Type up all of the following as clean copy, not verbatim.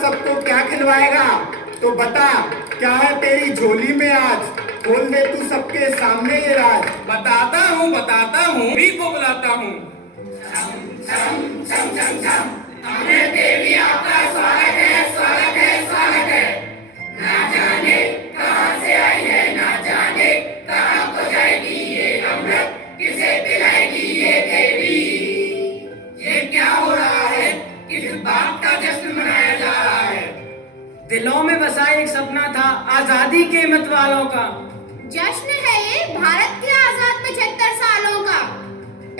सबको क्या खिलवाएगा? तो बता, क्या है तेरी झोली में आज? खोल दे तू सबके सामने ये राज। बताता हूँ, भी को बुलाता हूँ। हमें देवी आपका स्वागत है। ना जाने कहाँ से आई है, ना जाने कहाँ को जाएगी ये अमृत, किसे पिलाएगी ये देवी। ये क्या हो रहा है? किस बात का जश्न मनाया जा रहा है? दिलों में बसा एक सपना था आजादी के मत वालों का। जश्न है ये भारत के आजाद 75 सालों का।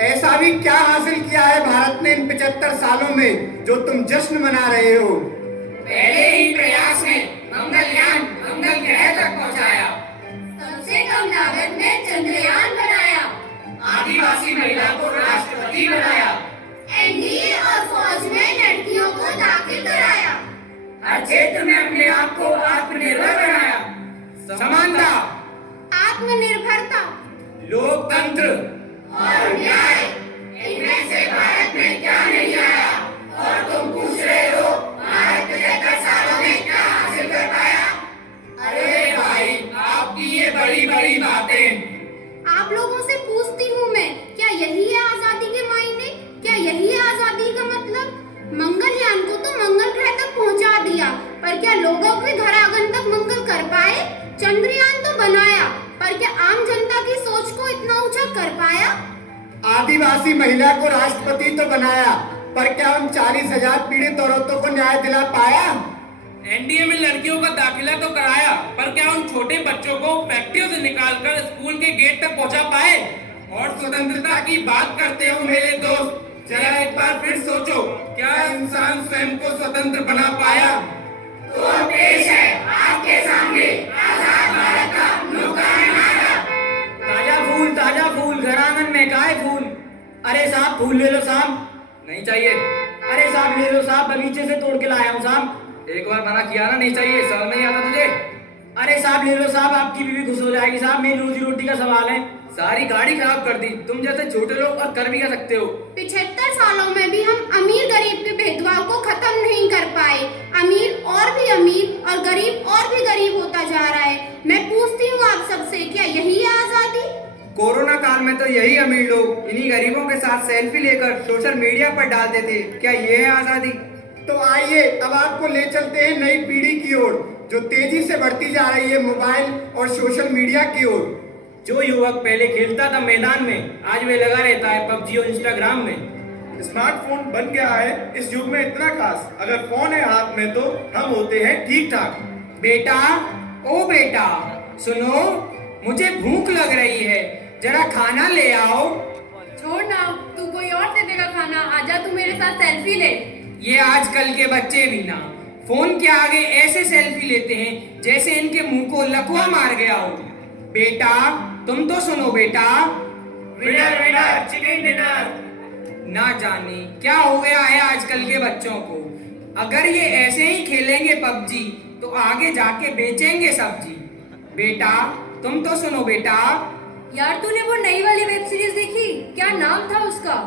ऐसा भी क्या हासिल किया है भारत ने इन 75 सालों में जो तुम जश्न मना रहे हो? पहले ही प्रयास में मंगलयान मंगल ग्रह तक पहुंचाया। सबसे कम लागत में चंद्रयान बनाया। आदिवासी महिला को राष्ट्रपति बनाया। एनडीए और फौज में लड़कियों को दाखिल कराया। हर क्षेत्र में अपने आप को आत्मनिर्भर बनाया। समानता, आत्मनिर्भरता, लोकतंत्र और न्याय, इनमें से भारत में क्या नहीं आया? और तुम पूछ रहे हो भारत 75 सालों में क्या हासिल कर पाया? अरे भाई, आपकी ये बड़ी बड़ी बातें। आप लोगों से पूछती हूँ मैं, क्या यही है आजादी के मायने? क्या यही है आजादी का मतलब? मंगलयान को तो मंगल ग्रह तक पहुँचा दिया, पर क्या लोगों के घर आंगन तक मंगल कर पाए? चंद्रयान तो बनाया, पर क्या आम जनता की सोच को इतना ऊंचा कर पाया? आदिवासी महिला को राष्ट्रपति तो बनाया, पर क्या उन 40,000 पीड़ित औरतों को न्याय दिला पाया? एनडीए में लड़कियों का दाखिला तो कराया, पर क्या उन छोटे बच्चों को फैक्ट्रियों से निकालकर स्कूल के गेट तक पहुंचा पाए? और स्वतंत्रता की बात करते हो मेरे दोस्त, जरा एक बार फिर सोचो, क्या इंसान स्वयं को स्वतंत्र बना पाया? तो पेश है आपके सामने आजाद भारत का नौकायनामा। ताजा फूल घर आंगन में काहे फूल? अरे साहब फूल ले लो साहब। नहीं चाहिए। अरे साहब ले लो साहब, बगीचे से तोड़ के लाया हूँ साहब। एक बार मना किया ना, नहीं चाहिए, समझ नहीं आता तुझे? अरे साहब ले लो साहब, आपकी बीवी खुश हो जाएगी साहब, मेरी रोजी रोटी का सवाल है। सारी गाड़ी खराब कर दी, तुम जैसे छोटे लोग और कर भी क्या सकते हो? 75 सालों में भी हम अमीर गरीब के भेदभाव को खत्म नहीं कर पाए। अमीर और भी अमीर और गरीब और भी गरीब होता जा रहा है। मैं पूछती हूँ आप सबसे, क्या यही है आजादी? कोरोना काल में तो यही अमीर लोग इन्हीं गरीबों के साथ सेल्फी लेकर सोशल मीडिया पर डालते थे। क्या ये है आजादी? तो आइए अब आपको ले चलते हैं नई पीढ़ी की ओर, जो तेजी से बढ़ती जा रही है मोबाइल और सोशल मीडिया की ओर। जो युवक पहले खेलता था मैदान में, आज वे लगा रहता है पबजी और इंस्टाग्राम में। स्मार्टफोन बन गया है इस युग में इतना खास, अगर फोन है हाथ में तो हम होते हैं ठीक ठाक। बेटा, ओ बेटा, सुनो, मुझे भूख लग रही है, जरा खाना ले आओ। छोड़ ना, तू कोई और दे देगा खाना, आजा तू मेरे साथ सेल्फी ले। ये आजकल के बच्चे भी ना फोन के आगे ऐसे सेल्फी लेते हैं जैसे इनके मुंह को लकवा मार गया हो। बेटा, तुम तो सुनो बेटा। Winner chicken dinner. ना जाने क्या हो गया है आजकल के बच्चों को। अगर ये ऐसे ही खेलेंगे पबजी तो आगे जाके बेचेंगे सब्जी। बेटा, तुम तो सुनो बेटा। यार तूने वो नई वाली वेब सीरीज देखी? क्या नाम था उसका?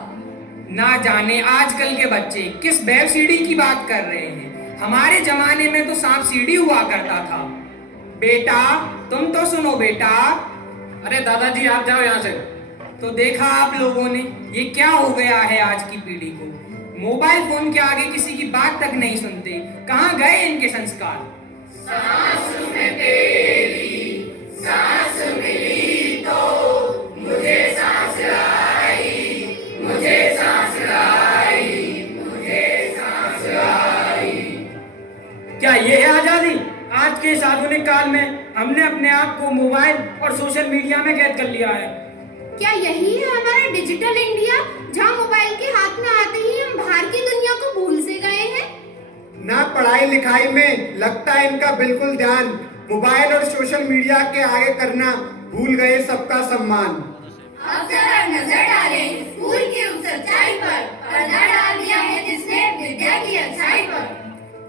ना जाने आजकल के बच्चे किस वेब सीडी की बात कर रहे हैं। हमारे जमाने में तो सांप सीढ़ी हुआ करता था। बेटा, तुम तो सुनो बेटा। अरे दादाजी आप जाओ यहाँ से। तो देखा आप लोगों ने, ये क्या हो गया है आज की पीढ़ी को। मोबाइल फोन के आगे किसी की बात तक नहीं सुनते। कहाँ गए इनके संस्कार? सांस में तेरी सांस मिली तो मुझे सांस आई, मुझे सांस आई, मुझे सांस आई। क्या ये है आजादी? आज के इस आधुनिक काल में हमने अपने आप को मोबाइल और सोशल मीडिया में कैद कर लिया है। क्या यही है हमारा डिजिटल इंडिया, जहाँ मोबाइल के हाथ में आते ही हम बाहर की दुनिया को भूल से गए हैं? ना पढ़ाई लिखाई में लगता है इनका बिल्कुल ध्यान, मोबाइल और सोशल मीडिया के आगे करना भूल गए सबका सम्मान। अब जरा नजर डालें स्कूल की उस सच्चाई पर, पर्दा डाल दिया है जिसने विद्या की अच्छाई पर।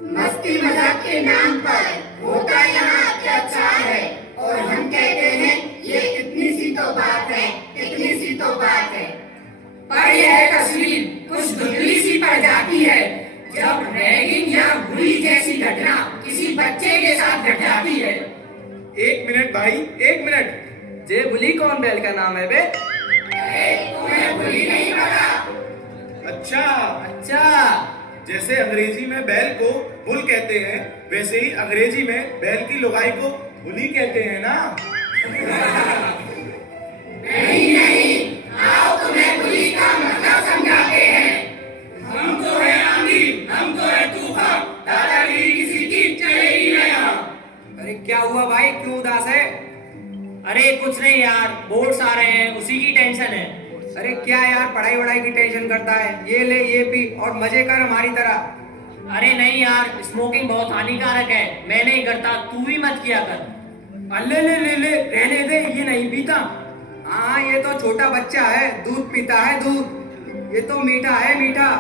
मस्ती मजाक के नाम पर होता यहाँ अत्याचार है, और हम कहते हैं ये इतनी सी तो बात है, इतनी सी तो बात है। पर यह तस्वीर कुछ धुंधली सी पड़ जाती है जब रैगिंग या बुली जैसी घटना किसी बच्चे के साथ घट जाती है। 1 मिनट भाई, 1 मिनट। जे बुली कौन बैल का नाम है बे? तुम्हें बुली नहीं पता? अच्छा, जैसे अंग्रेजी में बैल को बुल कहते हैं, वैसे ही अंग्रेजी में बैल की लुगाई को बुली कहते हैं ना। नहीं, आओ तुम्हें बुली का मतलब समझाते हैं। हम तो है आंधी, हम तो है तूफान, दादागिरी किसी की चलेगी न यहाँ। अरे क्या हुआ भाई, क्यों उदास है? अरे कुछ नहीं यार, बोर्ड्स आ रहे हैं, उसी की टेंशन है। अरे क्या यार, पढ़ाई वढ़ाई की टेंशन करता है? ये ले ये पी और मजे कर हमारी तरह। अरे नहीं यार, स्मोकिंग बहुत हानिकारक है, मैं नहीं करता, तू भी मत किया कर। ले ले ले ले, रहने दे, ये नहीं पीता। हाँ, ये तो छोटा बच्चा है, दूध पीता है दूध, ये तो मीठा है मीठा।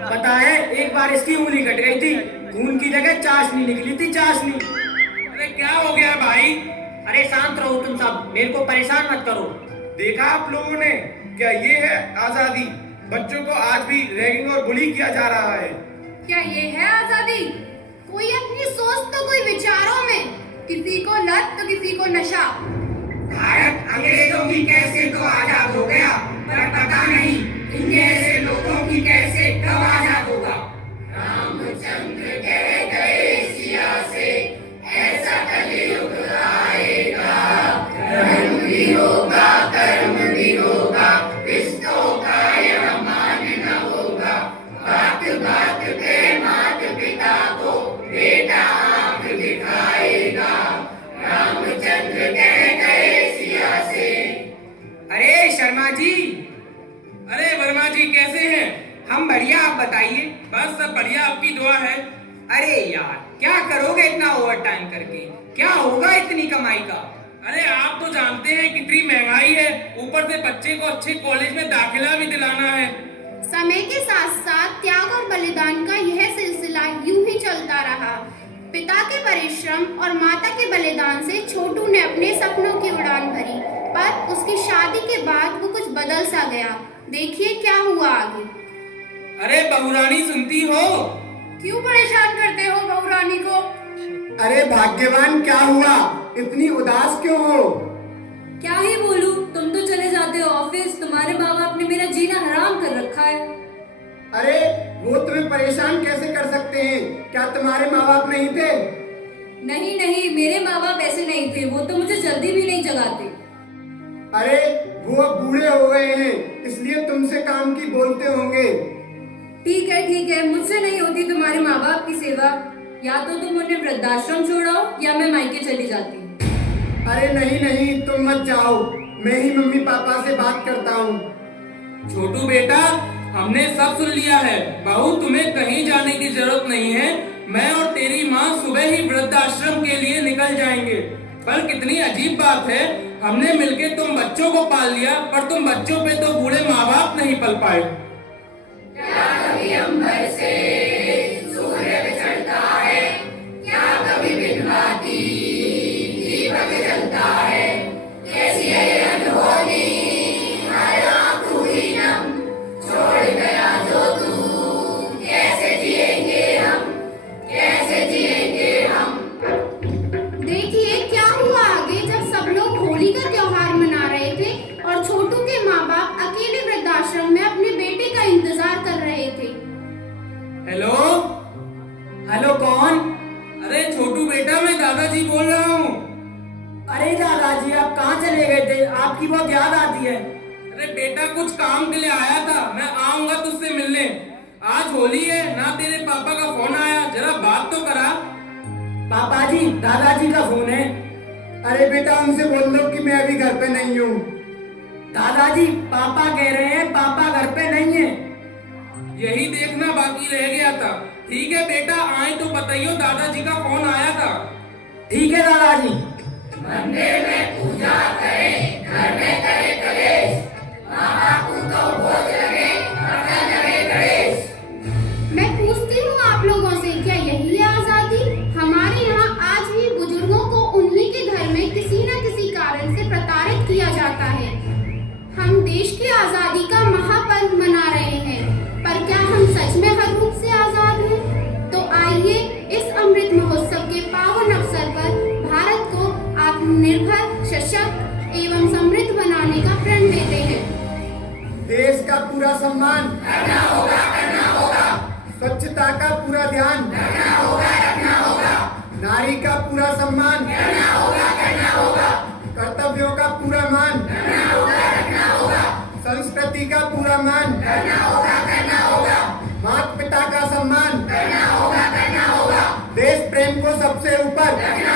पता है एक बार इसकी उंगली कट गई थी, खून की जगह चाशनी निकली थी, चाशनी। अरे क्या हो गया भाई? अरे शांत रहो तुम सब, मेरे को परेशान मत करो। देखा आप लोगों ने, क्या ये है आजादी? बच्चों को आज भी रैगिंग और बुली किया जा रहा है। क्या ये है आजादी? कोई अपनी सोच तो कोई विचारों में, किसी को लत तो किसी को नशा। भारत अंग्रेजों की कैसे तो आजाद हो गया, पर पता नहीं इन जैसे लोगों की कैसे कब आजाद होगा। रामचंद्र कह गए सिया से, ऐसा कलयुग आएगा। धर्म भी होगा, कर्म भी होगा, रिश्तों का यह मान न होगा। बात बात पे माता पिता को बेटा आंख दिखाएगा। रामचंद्र कह गए सिया से। अरे शर्मा जी। अरे वर्मा जी, कैसे हैं? हम बढ़िया, आप बताइए। बस सब बढ़िया, आपकी दुआ है। अरे यार, क्या करोगे इतना ओवर टाइम करके? क्या होगा इतनी कमाई का? अरे आप तो जानते हैं कितनी महंगाई है, ऊपर से बच्चे को अच्छे कॉलेज में दाखिला भी दिलाना है। समय के साथ साथ त्याग और बलिदान का यह सिलसिला यूं ही चलता रहा। पिता के परिश्रम और माता के बलिदान से छोटू ने अपने सपनों की उड़ान भरी, पर उसकी शादी के बाद वो कुछ बदल सा गया। देखिए क्या हुआ आगे। अरे बहुरानी सुनती हो? क्यों परेशान करते हो बहू रानी को? अरे भाग्यवान, क्या हुआ? इतनी उदास क्यों हो? क्या ही बोलूं, तुम तो चले जाते हो ऑफिस, तुम्हारे माँ बाप ने मेरा जीना हराम कर रखा है। अरे वो तुम्हें परेशान कैसे कर सकते हैं? क्या तुम्हारे माँ बाप नहीं थे? नहीं नहीं, मेरे माँ बाप ऐसे नहीं थे, वो तो मुझे जल्दी भी नहीं जगाते। अरे वो अब बूढ़े हो गए हैं, इसलिए तुमसे काम की बोलते होंगे। ठीक है, मुझसे नहीं होती तुम्हारे माँ बाप की सेवा। या तो तुम उन्हें वृद्धाश्रम छोड़ाओ या मैं मायके चली जाती हूँ। अरे नहीं, तुम मत जाओ, मैं ही मम्मी पापा से बात करता हूँ। छोटू बेटा, हमने सब सुन लिया है, बहू तुम्हें कहीं जाने की जरूरत नहीं है। मैं और तेरी माँ सुबह ही वृद्धाश्रम के लिए निकल जाएंगे। पर कितनी अजीब बात है, हमने मिलके तुम बच्चों को पाल लिया, पर तुम बच्चों पे तो बूढ़े माँ बाप नहीं पल पाए। क्या कभी अंबर से सूर्य बिछड़ता है, क्या कभी बिनवाती दीपक जलता है। कैसी है ये अनहोनी हर आँख हुई नम, छोड़ गया जो तू, कैसे जिएंगे हम, कैसे जिएंगे हम। देखिए क्या हुआ आगे, जब सब लोग होली का त्योहार मना रहे थे और छोटू के माँ बाप अकेले वृद्धाश्रम में अपने बेटे का इंतजार कर रहे थे। हेलो कौन? अरे छोटू बेटा, मैं दादाजी बोल रहा हूँ। अरे दादाजी, आप कहाँ चले गए थे? आपकी बहुत याद आती है। अरे बेटा, कुछ काम के लिए आया था, मैं आऊंगा तुझसे मिलने। आज होली है ना, तेरे पापा का फोन आया, जरा बात तो करा। पापा जी, दादाजी का फोन है। अरे बेटा उनसे बोल दो कि मैं अभी घर पे नहीं हूँ। दादाजी, पापा कह रहे हैं पापा घर पे नहीं है। यही देखना बाकी रह गया था। ठीक है बेटा, आए तो बताइयो दादाजी का फोन आया था। ठीक है दादाजी। मंदिर में पूजा करें, घर में करे कलेश, माँ बापू तो बोझ लगे, बर्तन लगे गणेश। मैं पूछती हूँ आप लोगों से, क्या यही है आजादी? हमारे यहाँ आज भी बुजुर्गों को उन्हीं के घर में किसी न किसी कारण से प्रताड़ित किया जाता है। हम देश की आजादी का महापर्व मना रहे हैं, पर क्या हम सच में हर रूप से आजाद हैं? तो आइए इस अमृत महोत्सव के पावन अवसर पर भारत को आत्मनिर्भर, सशक्त एवं समृद्ध बनाने का प्रण लेते हैं। देश का पूरा सम्मान करना होगा, करना होगा, स्वच्छता का पूरा ध्यान करना होगा, रखना होगा, नारी का पूरा सम्मान करना होगा, करना होगा, कर्तव्यों का पूरा मान करना होगा, रखना होगा, संस्कृति का पूरा मान करना होगा, करना होगा, माता पिता का सम्मान करना होगा, करना होगा, देश प्रेम को सबसे ऊपर रखना